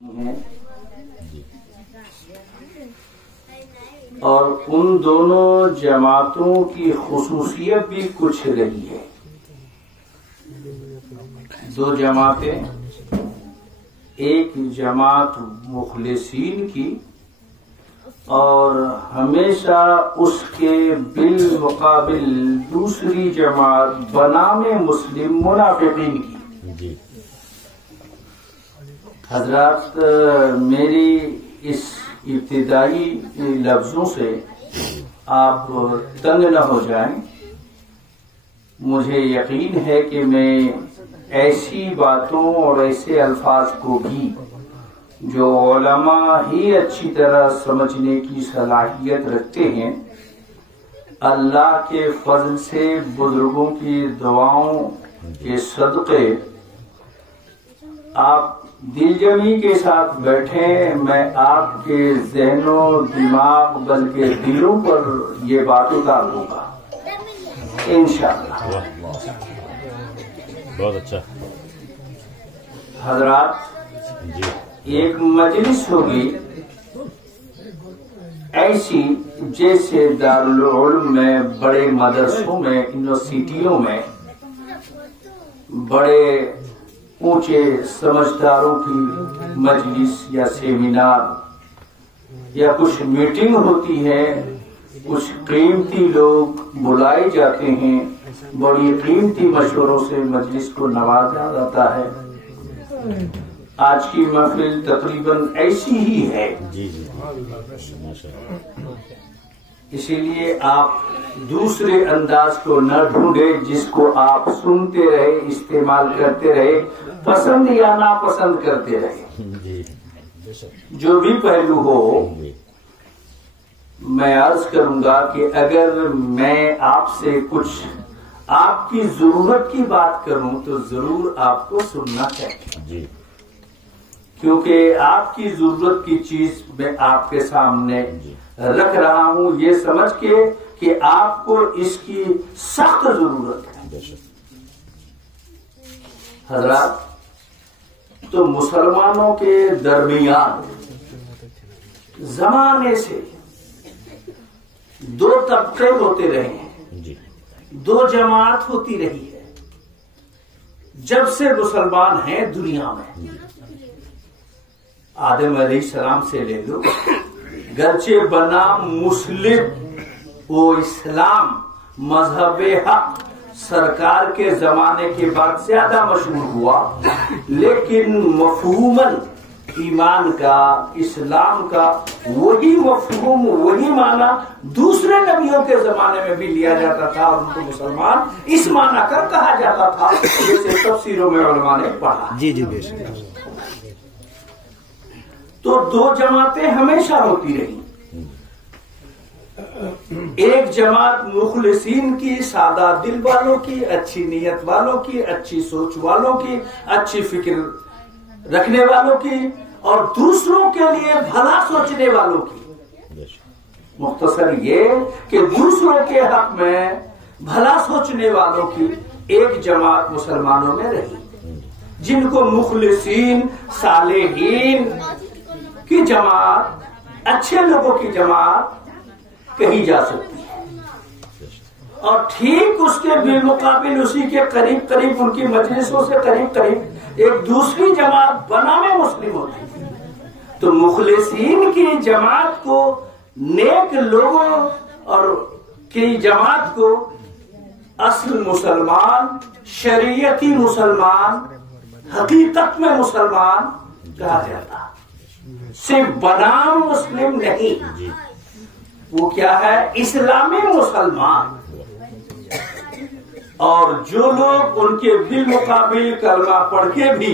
हैं और उन दोनों जमातों की खुसूसियत भी कुछ रही है। दो जमातें, एक जमात मुखलिसीन की और हमेशा उसके बिल मुकाबिल दूसरी जमात बनामे मुस्लिम मुनाफिकीन की। हजरात, मेरी इस इब्तिदाई लफ्जों से आप तंग न हो जाएं। मुझे यकीन है कि मैं ऐसी बातों और ऐसे अल्फाज को भी जो उलमा ही अच्छी तरह समझने की सलाहियत रखते हैं, अल्लाह के फजल से बुजुर्गों की दुआओं के सदक़े आप दिलजमी के साथ बैठे, मैं आपके ज़हनों दिमाग बल्कि दिलों पर ये बात उतार दूंगा इंशाअल्लाह। बहुत अच्छा। हजरात, एक मजलिस होगी ऐसी जैसे दारुल उलूम में, बड़े मदरसों में, यूनिवर्सिटियों में बड़े ऊंचे समझदारों की मजलिस या सेमिनार या कुछ मीटिंग होती है, कुछ कीमती लोग बुलाए जाते हैं, बड़ी कीमती मशवरों से मजलिस को नवाजा जाता है। आज की महफिल तकरीबन ऐसी ही है। जी। इसीलिए आप दूसरे अंदाज को न ढूंढे जिसको आप सुनते रहे, इस्तेमाल करते रहे, पसंद या नापसंद करते रहे। जो भी पहलू हो, मैं अर्ज करूंगा कि अगर मैं आपसे कुछ आपकी जरूरत की बात करूं तो जरूर आपको सुनना चाहिए, क्योंकि आपकी जरूरत की चीज मैं आपके सामने रख रहा हूं ये समझ के कि आपको इसकी सख्त जरूरत है। हजरात, तो मुसलमानों के दरमियान जमाने से दो तबके होते रहे हैं, दो जमात होती रही है। जब से मुसलमान हैं दुनिया में, आदम अलैहिस्सलाम से ले लो, गरचे बना मुस्लिम, वो इस्लाम मजहब हक सरकार के जमाने के बाद ज्यादा मशहूर हुआ, लेकिन मफहूमन ईमान का, इस्लाम का वही मफहूम, वही माना दूसरे नबियों के जमाने में भी लिया जाता था और उनको मुसलमान इस माना कर कहा जाता था, जैसे तफसीरों में उलमा ने पढ़ा। जी बेशक। तो दो जमातें हमेशा होती रही। एक जमात मुखलिसीन की, सादा दिल वालों की, अच्छी नीयत वालों की, अच्छी सोच वालों की, अच्छी फिक्र रखने वालों की और दूसरों के लिए भला सोचने वालों की। मुख्तसर ये कि दूसरों के हक में भला सोचने वालों की एक जमात मुसलमानों में रही, जिनको मुखलिसीन, सालेहीन की जमात, अच्छे लोगों की जमात कही जा सकती है। और ठीक उसके बेमुकाबिल उसी के करीब करीब, उनकी मजलिसों से करीब करीब एक दूसरी जमात बनामे मुस्लिम होती थी। तो मुखलिसीन की जमात को, नेक लोगों और की जमात को असल मुसलमान, शरीयती मुसलमान, हकीकत में मुसलमान कहा जाता। सिर्फ बनाम मुस्लिम नहीं, वो क्या है? इस्लामी मुसलमान। और जो लोग उनके बिल मुकाबिल कलमा पढ़ के भी,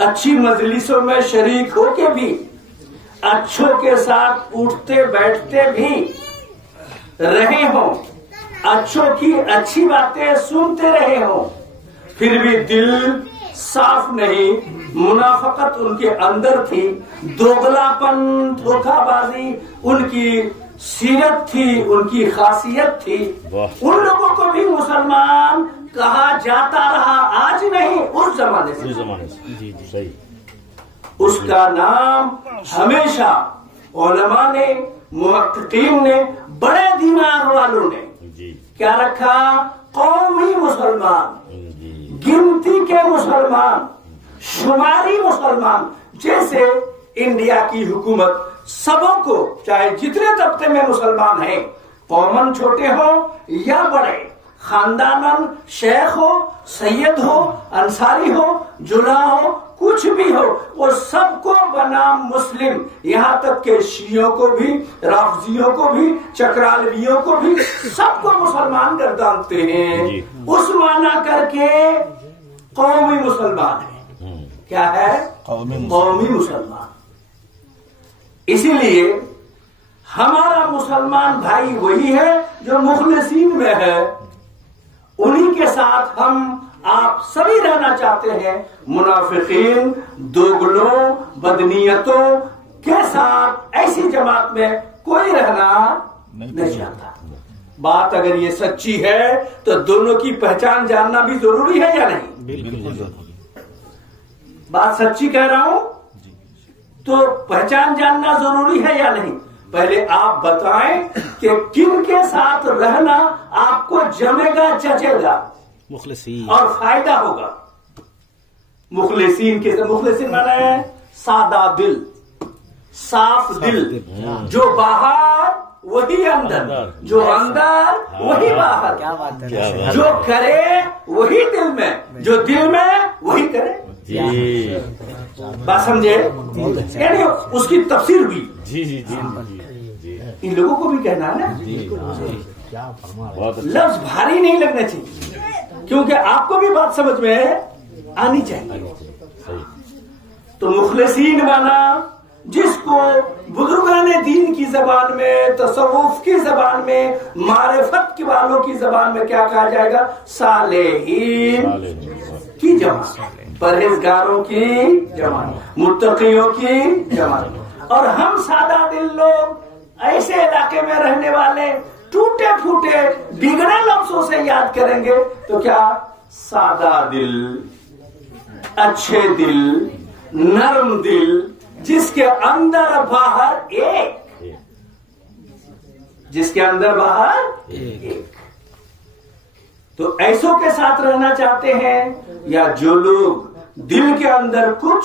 अच्छी मजलिसों में शरीक होके भी, अच्छों के साथ उठते बैठते भी रहे हों, अच्छों की अच्छी बातें सुनते रहे हों, फिर भी दिल साफ नहीं, मुनाफकत उनके अंदर थी, दोगलापन, धोखाबाजी उनकी सीरत थी, उनकी खासियत थी, उन लोगों को भी मुसलमान कहा जाता रहा। आज नहीं, उस जमाने से। जी सही। उसका नाम हमेशा उलमा ने, मुहक्किकीन ने, बड़े दिमाग वालों ने क्या रखा? कौमी मुसलमान, गिनती के मुसलमान, शुमारी मुसलमान। जैसे इंडिया की हुकूमत सबों को, चाहे जितने तबके में मुसलमान हैं, कौमन छोटे हो या बड़े, खानदानन, शेख हो, सैयद हो, अंसारी हो, जुला हो, कुछ भी हो, वो सबको बनाम मुस्लिम, यहाँ तक के शियों को भी, राफजियों को भी, चक्रालवियों को भी, सबको मुसलमान गर्दानते हैं। उस माना करके कौमी मुसलमान है। क्या है? कौमी मुसलमान। इसीलिए हमारा मुसलमान भाई वही है जो मुखलिसीन में है। उन्हीं के साथ हम आप सभी रहना चाहते हैं। मुनाफिकीन, दोगलों, बदनीयतों के साथ ऐसी जमात में कोई रहना नहीं चाहता। बात अगर ये सच्ची है तो दोनों की पहचान जानना भी जरूरी है या नहीं? बिल्कुल। बात सच्ची कह रहा हूं तो पहचान जानना जरूरी है या नहीं? पहले आप बताएं कि किन के साथ रहना आपको जमेगा, जचेगा और फायदा होगा। मुखलिसीन के, मुखलिसीन माना है सादा दिल, साफ दिल, जो बाहर वही अंदर, जो अंदर वही बाहर, जो करे वही दिल में, जो दिल में वही करे। बात समझे? यानी उसकी तफसीर भी इन लोगों को भी कहना है ना। लफ्ज भारी नहीं लगना चाहिए, क्योंकि आपको भी बात समझ में आनी चाहिए। तो मुखलिसीन माना जिसको बुजुर्गाने दीन की जबान में, तसव्वुफ की जबान में, मारिफत के वालों की जबान में क्या कहा जाएगा? सालेहीन की जमात, परहेजगारों की जमात, मुत्तकियों की जमात। और हम सादा दिल लोग ऐसे इलाके में रहने वाले, टूटे फूटे बिगड़े लफ्जों से याद करेंगे तो क्या? सादा दिल, अच्छे दिल, नरम दिल, जिसके अंदर बाहर एक, जिसके अंदर बाहर एक। तो ऐसों के साथ रहना चाहते हैं या जो लोग दिल के अंदर कुछ,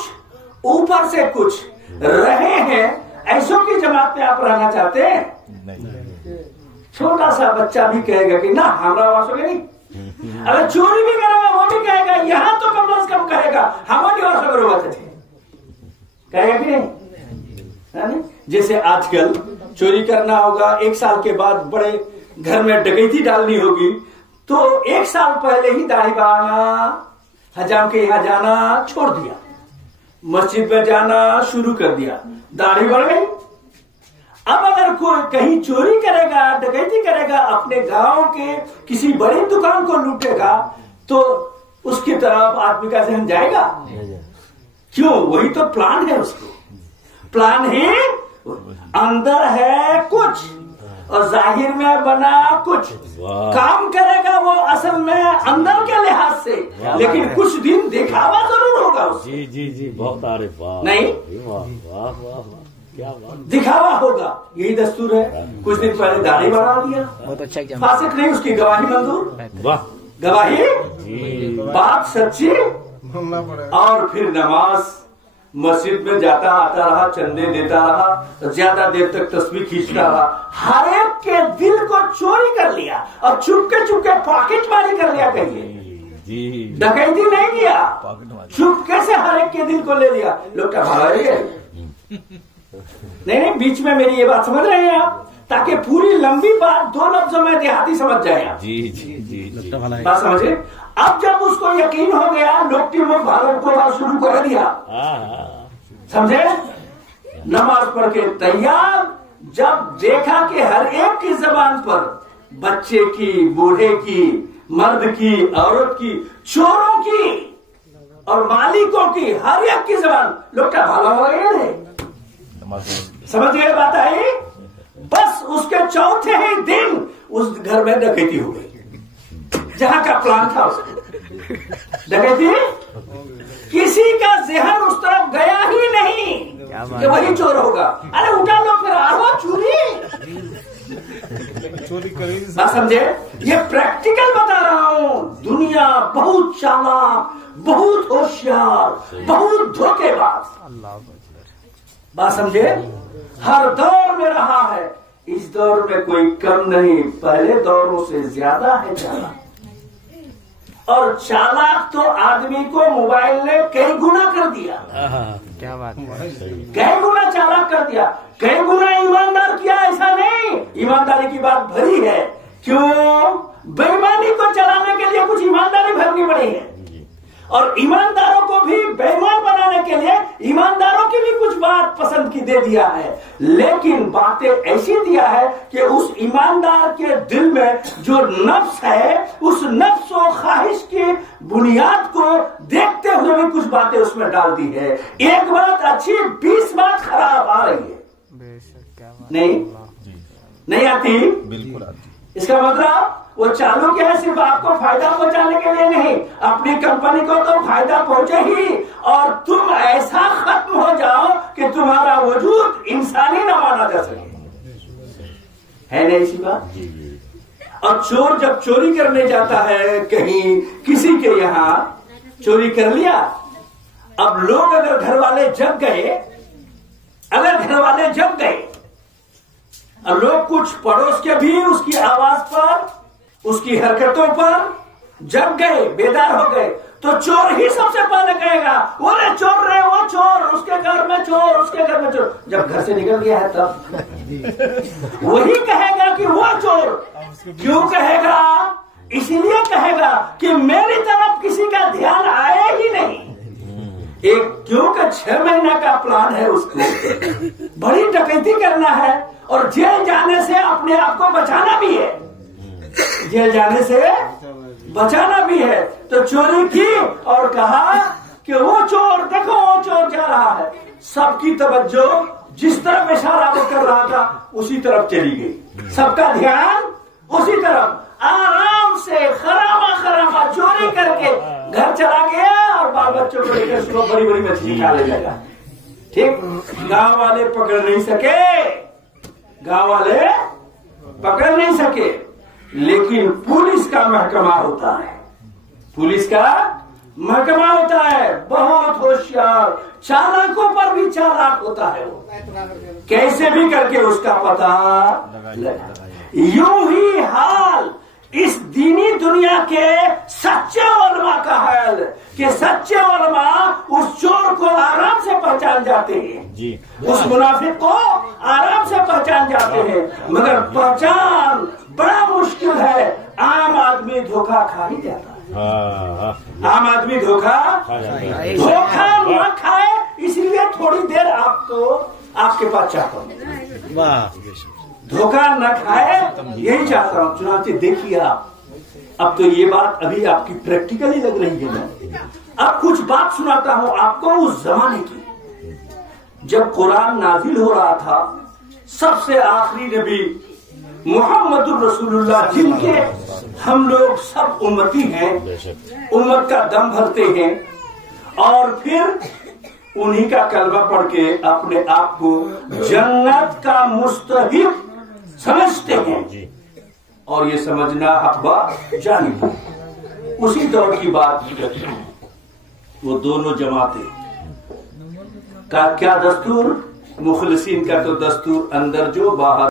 ऊपर से कुछ रहे हैं, ऐसों की जमात में आप रहना चाहते हैं? छोटा सा बच्चा भी कहेगा कि ना हमारा वासोगे नहीं। अगर चोरी भी करेगा वो भी कहेगा, यहां तो कम से कम कहेगा हमारी वासोगे रोगा थे, कहेगा कि नहीं? जैसे आजकल चोरी करना होगा, 1 साल के बाद बड़े घर में डकैती डालनी होगी, तो 1 साल पहले ही दाढ़ी बढ़ाना, हजाम के यहाँ जाना छोड़ दिया, मस्जिद में जाना शुरू कर दिया, दाढ़ी बढ़ गई। अब अगर कोई कहीं चोरी करेगा, डकैती करेगा, अपने गांव के किसी बड़ी दुकान को लूटेगा, तो उसकी तरफ आदमी का ध्यान जाएगा? क्यों? वही तो प्लान है, उसको प्लान ही अंदर है कुछ और जाहिर में बना कुछ। काम करेगा वो असल में अंदर के लिहाज से, लेकिन कुछ दिन दिखावा जरूर होगा उससे। जी बहुत तारीफ। नहीं, क्या बात, दिखावा होगा, यही दस्तूर है। कुछ दिन पहले दाढ़ी बढ़ा दिया, बहुत अच्छा एग्जाम, फासिक नहीं, उसकी गवाही मंजूर, वाह, गवाही, बात सच्ची। और फिर नमाज, मस्जिद में जाता आता रहा, चंदे देता रहा, ज्यादा देर तक तस्वीर खींचता रहा, हर एक के दिल को चोरी कर लिया और चुपके चुपके पॉकेट मारी कर लिया। कहिए डकैती नहीं किया, चुपके से हर एक के दिल को ले लिया। लोग क्या भागे? नहीं, बीच में मेरी ये बात समझ रहे हैं आप, ताकि पूरी लंबी बात 2 लफ्जों में देहाती समझ जाए आप। जी बात समझे? अब जब उसको यकीन हो गया, लोग टीमों भारत को बात शुरू कर दिया, समझे? नमाज पढ़ के तैयार, जब देखा कि हर एक की जबान पर, बच्चे की, बूढ़े की, मर्द की, औरत की, चोरों की और मालिकों की, हर एक की जबान, लोग क्या भाला हो गए? समझ गए बात आई? बस उसके चौथे ही दिन उस घर में डकैती हो गई, जहां का प्लान था उसका। डकैती, किसी का ज़हन उस तरफ गया ही नहीं। कि वही चोर होगा। अरे उठा लो फिर आओ चोरी बात समझे? ये प्रैक्टिकल बता रहा हूं। दुनिया बहुत चालाक, बहुत होशियार, बहुत धोखेबाज, बात समझे? हर दौर में रहा है। इस दौर में कोई कम नहीं, पहले दौरों से ज्यादा है चालाक। और चालाक तो आदमी को मोबाइल ने कई गुना कर दिया। क्या बात है, कई गुना चालाक कर दिया, कई गुना ईमानदार किया, ऐसा नहीं। ईमानदारी की बात भरी है। क्यों? बेईमानी को चलाने के लिए कुछ ईमानदारी भरनी पड़ी है, और ईमानदारों को भी बेईमान बनाने के लिए ईमानदारों की भी कुछ बात पसंद की दे दिया है। लेकिन बातें ऐसी दिया है कि उस ईमानदार के दिल में जो नफ्स है, उस नफ्स और ख्वाहिश की बुनियाद को देखते हुए भी कुछ बातें उसमें डाल दी है। एक बात अच्छी, 20 बात खराब आ रही है। नहीं आती? बिल्कुल आती। इसका मतलब वो चालू क्या है? सिर्फ आपको फायदा पहुंचाने के लिए नहीं, अपनी कंपनी को तो फायदा पहुंचे ही, और तुम ऐसा खत्म हो जाओ कि तुम्हारा वजूद इंसानी न माना जा सके। है नहीं ऐसी बात? और चोर जब चोरी करने जाता है कहीं, किसी के यहां चोरी कर लिया, अब लोग अगर घर वाले जग गए, और लोग कुछ पड़ोस के भी उसकी आवाज पर, उसकी हरकतों पर जग गए, बेदार हो गए, तो चोर ही सबसे पहले कहेगा वो रे चोर रे, वो चोर, उसके घर में चोर, उसके घर में चोर। जब घर से निकल गया है तब वही कहेगा कि वो चोर। क्यों कहेगा? इसलिए कहेगा कि मेरी तरफ किसी का ध्यान आए ही नहीं। क्योंकि 6 महीना का प्लान है उसको, बड़ी डकैती करना है और जेल जाने से अपने आप को बचाना भी है, जेल जाने से बचाना भी है। तो चोरी की और कहा कि वो चोर, देखो वो चोर जा रहा है। सबकी तवज्जो जिस तरफ इशारा वो कर रहा था उसी तरफ चली गई, सबका ध्यान उसी तरफ। आराम से खरामा चोरी करके घर चला गया और बाल बच्चों को लेकर उसको बड़ी बड़ी मछली खा ले लगा। ठीक, गांव वाले पकड़ नहीं सके, लेकिन पुलिस का महकमा होता है, बहुत होशियार, चालाकों पर भी चालाक होता है वो, कैसे भी करके उसका पता लगा। यूं ही हाल इस दीनी दुनिया के सच्चे उलमा का हाल, कि सच्चे उलमा उस चोर को आराम से पहचान जाते हैं जी, उस मुनाफिक को आराम से पहचान जाते हैं, मगर पहचान बड़ा मुश्किल है। आम आदमी धोखा खा ही जाता है। आम आदमी धोखा न खाए, इसलिए थोड़ी देर आपके पास चाहता हूँ, धोखा न खाए, यही चाहता हूँ। चुनाव देखिए आप, अब तो ये बात अभी आपकी प्रैक्टिकली लग रही है ना। अब कुछ बात सुनाता हूँ आपको उस जमाने की, जब कुरान नाजिल हो रहा था। सबसे आखिरी नबी मोहम्मदुर रसूलुल्लाह, जिनके हम लोग सब उम्मती हैं, उम्मत का दम भरते हैं, और फिर उन्हीं का कलमा पढ़ के अपने आप को जन्नत का मुस्तहिक समझते हैं, और ये समझना हकबा जानी। उसी दौर की बात करते हैं। वो दोनों जमातें का क्या दस्तूर, मुखलिसीन का तो दस्तूर अंदर जो बाहर